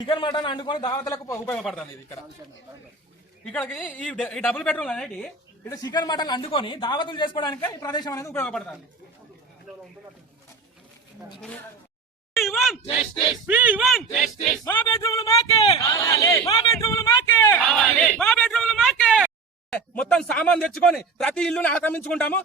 Chicken mutton వండుకొని దావతలకు ఉపయోగపడుతుంది ఇది. ఇక్కడికి ఈ డబుల్ బెడ్రూమ్ అనేది ఇది చికెన్ మటన్ వండుకొని దావతులు చేసుకోవడానికి ఈ ప్రదేశం అనేది ఉపయోగపడుతుంది. మొత్తం సామాన్ తెచ్చుకొని ప్రతి ఇల్లుని ఆక్రమించుకుంటాము.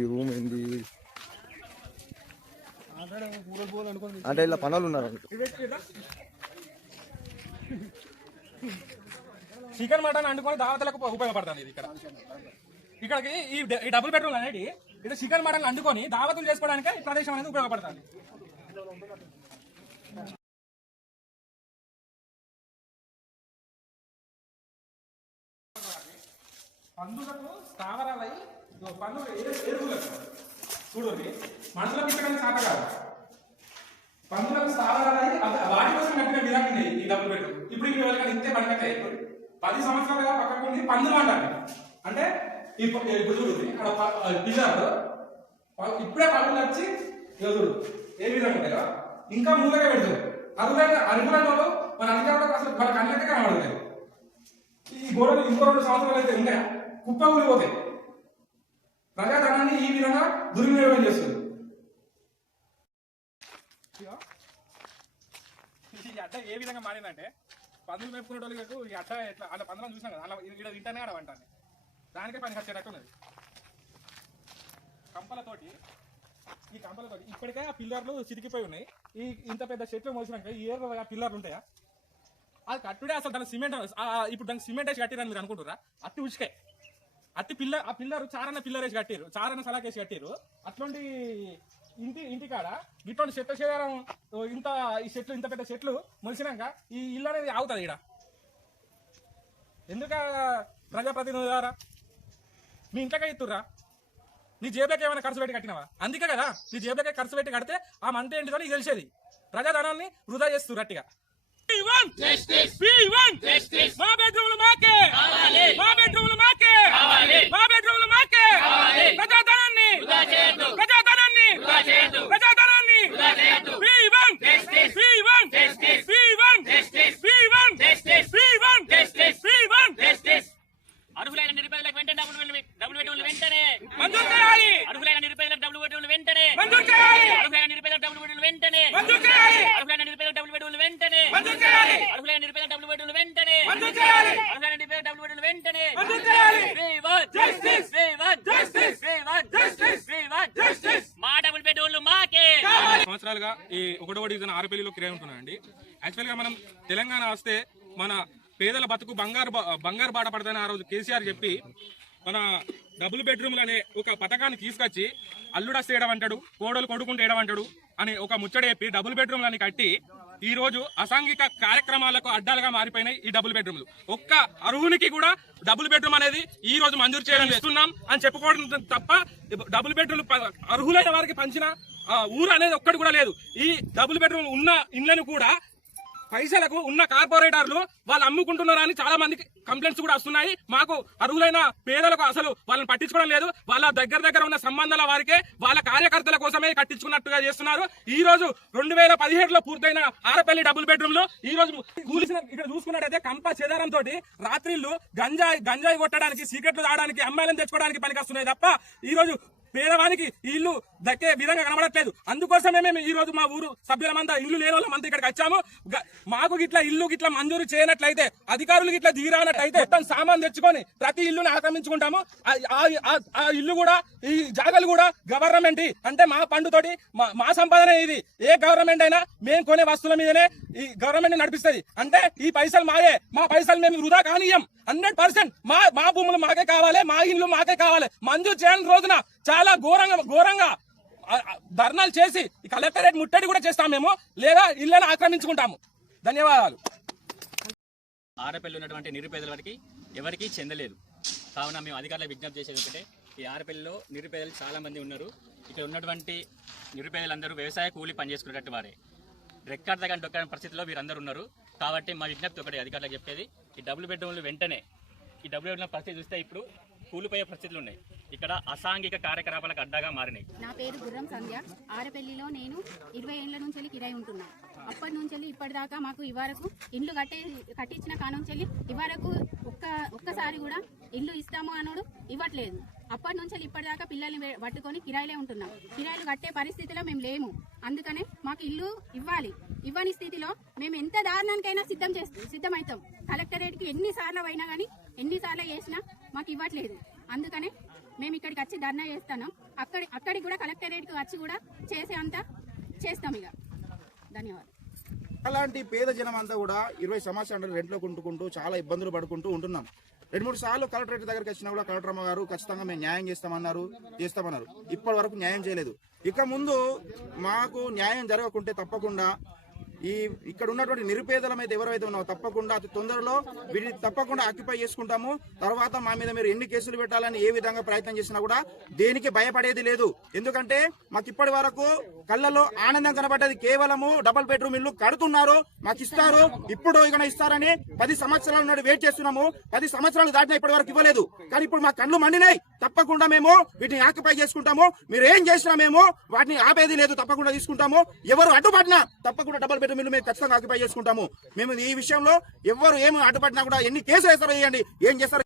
ఈ రూమ్ ఏంది అంటే ఇలా పనులు ఉన్నారు. చికెన్ మటన్ వండుకొని దావతలకు ఉపయోగపడుతుంది ఇది. ఇక్కడికి ఈ డబుల్ బెడ్రూమ్ అనేది ఇది చికెన్ మటన్ వండుకొని దావతులు చేసుకోవడానికి ఈ ప్రదేశం అనేది ఉపయోగపడుతుంది. పందులకు స్థావరాలై పందులు ఎరువులకు చూడండి, మనుషులకు ఇచ్చడానికి సాట కాదు. పందులకు స్థావరాలై వాటి కోసం కట్టిన విధానం ఈ డబుల్ బెడ్రూమ్. ఇప్పుడు ఇవి ఇంతే పనికట్టే 10 సంవత్సరాలుగా పక్కకుండి పందులు అంటారు. అంటే ఇప్పుడు చూడండి అక్కడ పిల్లలు ఇప్పుడే పండుగ వచ్చి చూడు ఏ విధంగా ఉంటాయో ఇంకా ముందుగా పెడతారు. అరుగులైన వాళ్ళు మన అధికారులకు అసలు మన కళ్ళకే కనబడలేదు. ఈ గోడలు ఇంకో 2 సంవత్సరాలు అయితే ఇంకా కుప్ప ఊరిపోతాయి. ప్రజాధనాన్ని ఈ విధంగా దుర్వినియోగం చేస్తుంది. ఈ అడ్డ ఏ విధంగా మారిందంటే పందులు మేపుకునే వాళ్ళకి ఈ అడ్డ ఎట్లా అలా పందులను చూసినాం కదా, అలా ఇక్కడ తింటానే ఆడవంటాను. దానికే పని ఖర్చేటట్టున్నది. ఈ కంపలతోటి ఇప్పటికే ఆ పిల్లర్లు చిరికిపోయి ఉన్నాయి. ఈ ఇంత పెద్ద చెట్లు మోసినాక ఈ ఏరియా పిల్లర్లు ఉంటాయా? అది కట్టుడే అసలు దాని సిమెంట్ ఇప్పుడు దానికి సిమెంట్ వేసి కట్టిరని మీరు అనుకుంటారా? అట్టి ఉచికే అట్టి ఆ పిల్లర్ చారన్న పిల్లర్ వేసి కట్టారు, చారన్న సలాకేసి కట్టారు. అట్లాంటి ఇంటికాడ ఇటువంటి చెట్ల శేఖరం ఈ చెట్లు ఇంత పెద్ద చెట్లు మొలిసినాక ఈ ఇల్లు అనేది ఆగుతుంది. ఇక్కడ ఎందుక ప్రజాప్రతినిధి ద్వారా మీ ఇంట్లోకే ఇస్తుర్రా? నీ జేబులకి ఏమైనా ఖర్చు పెట్టి కట్టినావా? అందుకే కదా నీ జేబులకే ఖర్చు పెట్టి కడితే ఆ మంట ఏంటిదో నీకు తెలిసేది. ప్రజాధనాన్ని వృధా చేస్తున్నారు గట్టిగా. అర్హులైన నిరుపేదలకు వెంటనే డబుల్ బెడ్రూమ్లు వెంటనే మంజూరు చేయాలి. అర్హులైన నిరుపేదలకు డబుల్ బెడ్రూమ్లు వెంటనే మంజూరు చేయాలి. అర్హులైన నిరుపేదలకు డబుల్ బెడ్రూమ్లు వెంటనే మంజూరు చేయాలి. అర్హులైన నిరుపేదలకు డబుల్ బెడ్రూమ్లు వెంటనే మంజూరు చేయాలి. అర్హులైన నిరుపేదలకు డబుల్ బెడ్రూమ్లు వెంటనే మంజూరు చేయాలి. అర్హులైన నిరుపేదలకు డబుల్ బెడ్రూమ్లు వెంటనే మంజూరు చేయాలి. మా డబుల్ బెడ్రూమ్లు మాకే. సంవత్సరాలుగా ఈ 1వ డివిజన్ ఆరుపల్లిలో కిరాయి ఉంటున్నాయండి. యాక్చువల్గా మనం తెలంగాణ వస్తే మన పేదల బతుకు బంగారు బాట పడతాయని ఆ రోజు కేసీఆర్ చెప్పి మన డబుల్ బెడ్రూమ్లు అనే ఒక పథకాన్ని తీసుకొచ్చి అల్లుడస్తే ఏడవంటాడు, కోడలు కొడుకుంటే ఏడవంటాడు అని ఒక ముచ్చట చెప్పి డబుల్ బెడ్రూమ్లని కట్టి ఈ రోజు అసాంఘిక కార్యక్రమాలకు అడ్డాలుగా మారిపోయినాయి ఈ డబుల్ బెడ్రూమ్లు. ఒక్క అర్హునికి కూడా డబుల్ బెడ్రూమ్ అనేది ఈ రోజు మంజూరు చేయడం ఇస్తున్నాం అని చెప్పుకోవడం తప్ప డబుల్ బెడ్రూమ్ అర్హులైన వారికి పంచిన ఊరు అనేది ఒక్కటి కూడా లేదు. ఈ డబుల్ బెడ్రూమ్ ఉన్న ఇళ్లను కూడా పైసలకు ఉన్న కార్పొరేటర్లు వాళ్ళు అమ్ముకుంటున్నారని చాలా మందికి కంప్లైంట్స్ కూడా వస్తున్నాయి. మాకు అర్హులైన పేదలకు అసలు వాళ్ళని పట్టించుకోవడం లేదు. వాళ్ళ దగ్గర ఉన్న సంబంధాల వారికే వాళ్ళ కార్యకర్తల కోసమే కట్టించుకున్నట్టుగా చేస్తున్నారు. ఈ రోజు 2017లో పూర్తయిన ఆరపల్లి డబుల్ బెడ్రూమ్ లో ఈ రోజు కూలిసిన ఇక్కడ చూసుకున్నట్టయితే కంప చెదారం తోటి రాత్రిళ్ళు గంజాయి కొట్టడానికి, సీక్రెట్లు తాగడానికి, అమ్మాయిలను తెచ్చుకోవడానికి పనికి వస్తున్నాయి తప్ప ఈ రోజు పేదవానికి ఇల్లు దక్కే విధంగా కనబడట్లేదు. అందుకోసమే మేము ఈ రోజు మా ఊరు సభ్యులమంతా ఇల్లు లేని వాళ్ళమంతా ఇక్కడికి వచ్చాము. మాకు గిట్లా ఇల్లు గిట్లా మంజూరు చేయనట్లయితే, అధికారులు గిట్లా దిగిరానట్లయితే మొత్తం సామాన్ తెచ్చుకొని ప్రతి ఇల్లుని ఆక్రమించుకుంటాము. ఆ ఇల్లు కూడా ఈ జాగాలు కూడా గవర్నమెంట్ అంటే మా పండుతోటి మా సంపాదన ఇది. ఏ గవర్నమెంట్ అయినా మేము కొనే వస్తువుల మీదనే ఈ గవర్నమెంట్ నడిపిస్తుంది. అంటే ఈ పైసలు మాయే, మా పైసలు మేము వృధా కానీయం. 100% మా భూములు మాకే కావాలి, మా ఇల్లు మాకే కావాలి. మంజూరు చేయని రోజున చాలా ఘోరంగా ధర్నాలు చేసి కలెక్టరేట్ ముట్టడి కూడా చేస్తాం మేము, లేదా ఇళ్లను ఆక్రమించుకుంటాము. ధన్యవాదాలు. ఆరపల్లి ఉన్నటువంటి నిరుపేదల వారికి ఎవరికీ చెందలేదు. కావున మేము అధికారులకు విజ్ఞప్తి చేసేది ఒకటే, ఈ ఆరపల్లిలో నిరుపేదలు చాలా మంది ఉన్నారు. ఇక్కడ ఉన్నటువంటి నిరుపేదలందరూ వ్యవసాయ కూలి పనిచేసుకునేటట్టు వారే. రెక్కాడ కానీ డొక్కని పరిస్థితిలో వీరందరూ ఉన్నారు. కాబట్టి మా విజ్ఞప్తి ఒకటి అధికారులకు చెప్పేది, ఈ డబుల్ బెడ్రూమ్లు వెంటనే, ఈ డబుల్ బెడ్రూమ్ పరిస్థితి చూస్తే ఇప్పుడు కూలిపోయే పరిస్థితులు ఉన్నాయి. ఇక్కడ అసాంఘిక కార్యకలాపాలకు అడ్డాగా మారినాయి. నా పేరు గుర్రం సంధ్య. ఆరపల్లిలో నేను 20 ఏళ్ల నుంచి కిరాయి ఉంటున్నా. అప్పటి నుంచి ఇప్పటిదాకా మాకు ఇవరకు ఇల్లు కట్టించిన కానుంచి ఇవరకు ఒక్కసారి కూడా ఇల్లు ఇస్తాము అనడు ఇవ్వట్లేదు. అప్పటి నుంచి ఇప్పటిదాకా పిల్లల్ని పట్టుకొని కిరాయిలే ఉంటున్నాం. కిరాయిలు కట్టే పరిస్థితిలో మేము లేము. అందుకనే మాకు ఇల్లు ఇవ్వని స్థితిలో మేము ఎంత దారుణానికైనా సిద్ధమవుతాం. కలెక్టరేట్కి ఎన్నిసార్లు అయినా కానీ ఎన్నిసార్లు చేసినా మాకు ఇవ్వట్లేదు. అందుకనే మేము ఇక్కడికి వచ్చి ధర్నా చేస్తున్నాం. అక్కడికి కూడా కలెక్టరేట్కి వచ్చి కూడా చేసే అంత చేస్తాం. ఇక ధన్యవాదాలు. అలాంటి పేద జనం అంతా కూడా 20 సంవత్సరాలు రెంట్లో కుంటుకుంటూ చాలా ఇబ్బందులు పడుకుంటూ ఉంటున్నాం. 2-3 సార్లు కలెక్టరేట్ దగ్గరికి వచ్చినా కూడా కలెక్టర్ అమ్మ గారు ఖచ్చితంగా మేము న్యాయం చేస్తామన్నారు. ఇప్పటి వరకు న్యాయం చేయలేదు. ఇక ముందు మాకు న్యాయం జరగకుంటే తప్పకుండా ఇక్కడ ఉన్నటువంటి నిరుపేదలం అయితే ఎవరైతే ఉన్నారో తప్పకుండా అతి తొందరలో వీటిని తప్పకుండా ఆక్యుపై చేసుకుంటాము. తర్వాత మా మీద మీరు ఎన్ని కేసులు పెట్టాలని ఏ విధంగా ప్రయత్నం చేసినా కూడా దేనికి భయపడేది లేదు. ఎందుకంటే మాకు ఇప్పటి వరకు కళ్ళలో ఆనందం కనబడ్డది. కేవలము డబుల్ బెడ్రూమ్ ఇల్లు కడుతున్నారు, మాకు ఇస్తారు, ఇప్పుడు ఇక ఇస్తారని 10 సంవత్సరాల నుండి వెయిట్ చేస్తున్నాము. 10 సంవత్సరాలు దాటినా ఇప్పటి వరకు ఇవ్వలేదు. కానీ ఇప్పుడు మా కళ్ళు మండినాయి. తప్పకుండా మేము వీటిని ఆక్యుపై చేసుకుంటాము. మీరు ఏం చేసినా మేము వాటిని ఆపేది లేదు. తప్పకుండా తీసుకుంటాము. ఎవరు అడ్డుపడినా తప్పకుండా డబుల్ బెడ్రూమ్ ఇల్లు మేము ఖచ్చితంగా ఆక్యుపై చేసుకుంటాము. మేము ఈ విషయంలో ఎవరు ఏమి అడ్డుపడినా కూడా ఎన్ని కేసులు వేస్తారో చేయండి, ఏం చేస్తారు